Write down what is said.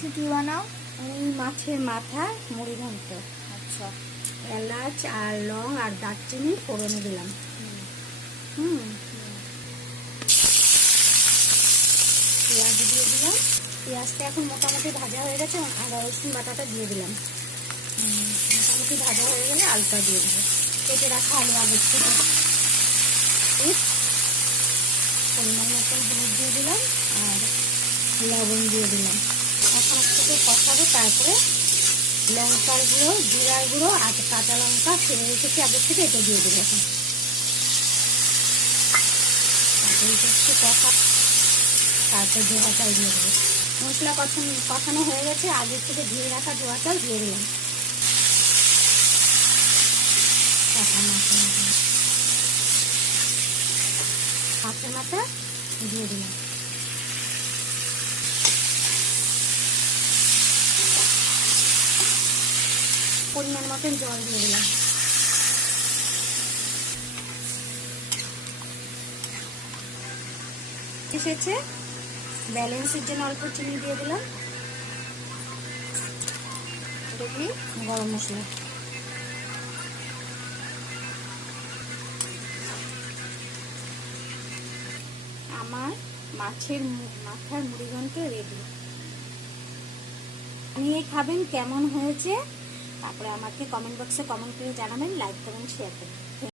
কি বানাও? এই মাছের মাথা মুড়ি ঘন্ট। আচ্ছা। এলাচ আর লং আর দারচিনি ফোড়নে দিলাম। পেঁয়াজ দিয়ে দিলাম। পেঁয়াজটা এখন মোটামুটি ভাজা হয়ে গেছে, আদা রসুন বাটাটা দিয়ে দিলাম। মোটামুটি ভাজা হয়ে গেলে আলুটা দিয়ে দেবো। কেটে রাখা আলু আগের থেকে। পরিমাণ মতন হলুদ দিয়ে দিলাম আর লবণ দিয়ে দিলাম। এখন একটু কষাবো, তারপরে লঙ্কার গুঁড়ো, জিরার গুঁড়ো আর কাঁচা লঙ্কা ফেলে রেখেছি আগের থেকে, এটা দিয়ে দেবো। এখন একটু কষা, তারপর ধোয়া চাল দিয়ে দেবো। মশলা কষানো হয়ে গেছে, আগের থেকে ধুয়ে রাখা ধোয়া চাল দিয়ে দিলাম। মাছের মাথা দিয়ে দিলাম। পরিমাণ মতন জল দিয়ে দিলাম। এসেছে, ব্যালেন্সের জন্য অল্প চিনি দিয়ে দিলাম। দেখি গরম মশলা। আমার মাছের মাথার মুড়ি ঘন্ট রেডি। নিয়ে খাবেন, কেমন হয়েছে তারপরে আমাকে কমেন্ট বক্সে কমেন্ট করে জানাবেন, লাইক করবেন, শেয়ার করবেন।